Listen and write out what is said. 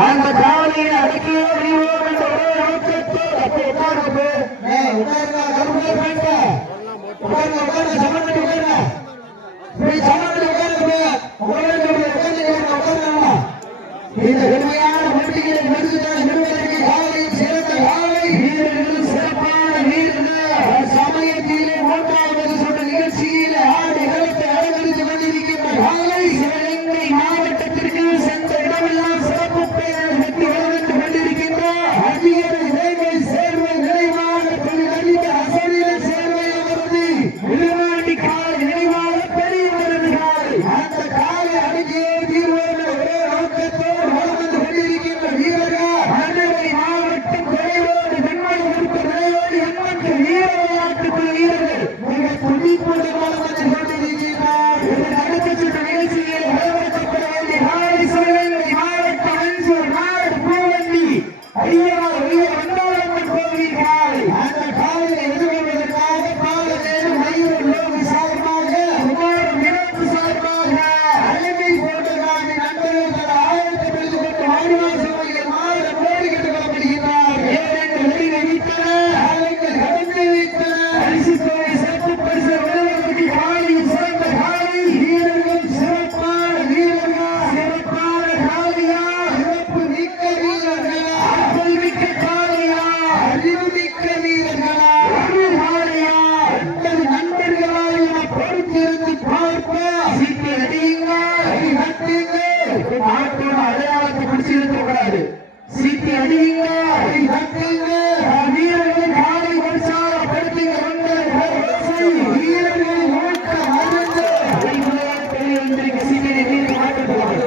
அந்த காலையை அடக்கிய இந்த கடுமையான போட்டிகளை நிறுவனத்திற்கு காலையும் சிறந்த காலை வீரர்களும் சிறப்பான வீரர்கள் சமயத்திலே மூன்றாவது சொன்ன நிகழ்ச்சியில் ஆடி களத்தை அலங்கரித்து கொண்டிருக்கின்ற காலை சிவகங்கை மாவட்டத்திற்கு சென்ற இடமெல்லாம் சிறப்பு பெயர் வெற்றி வழங்கிக் கொண்டிருக்கின்ற அதிகார இலங்கை சேர்வை நினைவாக தொழிலதிப அசனில சேர்வை அவரது விழுவாண்டி காலை நினைவாக பெரியவரது காலை அந்த காலை அடக்கிய தீர்வோடு ஒரே நோக்கத்தோடு வளர்ந்து கொண்டிருக்கின்ற வீரர்கள் மதுரை மாவட்டம் குறைவோடு வெண்மணி கொடுத்த நிலையோடு எண்ணற்ற வீர விளையாட்டுக்குள் வீரர்கள் மிக துடிப்போடு வளர்ந்து கொண்டிருக்கிறார். இதன் அடுத்த சுற்று நிகழ்ச்சியில் வரவேற்கப்பட வேண்டிய காலை சிவகங்கை மாவட்டம் அஞ்சூர் நாடு பூவந்தி ஐயனார் உயர் வந்தாளம்மன் கோவில் காலை அந்த காலையை எதிர்கொள்வதற்காக பாலதேவி மயூர் லோகி சார்பாக குமார் வினோத் சார்பாக அழகை போட்டதாக நண்பர்கள் ஆயிரத்தி பிடித்துக் கொண்டு வாடிவாசல் கோயில் மாநில போட்டி கட்டுக் கொள்ளப்படுகிறார். ஏழென்று வெளியே வைத்தன ஆலைகள் கடந்து வைத்தன பரிசு தொகை சிறப்பு பரிசு விளையாட்டுக்கு காலையில் சிறந்த காலை வீரர்கள் சிறப்பான வீரர்கள் சிறப்பான காலையா சிறப்பு மிக்க வீரர்களா ஆற்றல் மிக்க காலையா அறிவு மிக்க வீரர்களா ஒரு காலையா அல்லது நண்பர்களா என பொறுத்திருந்து பார்ப்பா சீட்டு அடியுங்க கை நட்டுங்க நாட்டோட அடையாளத்தை பிடிச்சிருக்க கூடாது. சீட்டு அடியுங்க கை நட்டுங்க வீரர்களை காலை உற்சாகப்படுத்துங்க வீரர்களை ஓட்ட மருந்து வெளியே வந்திருக்க சீட்டை மாற்றப்படுவாங்க.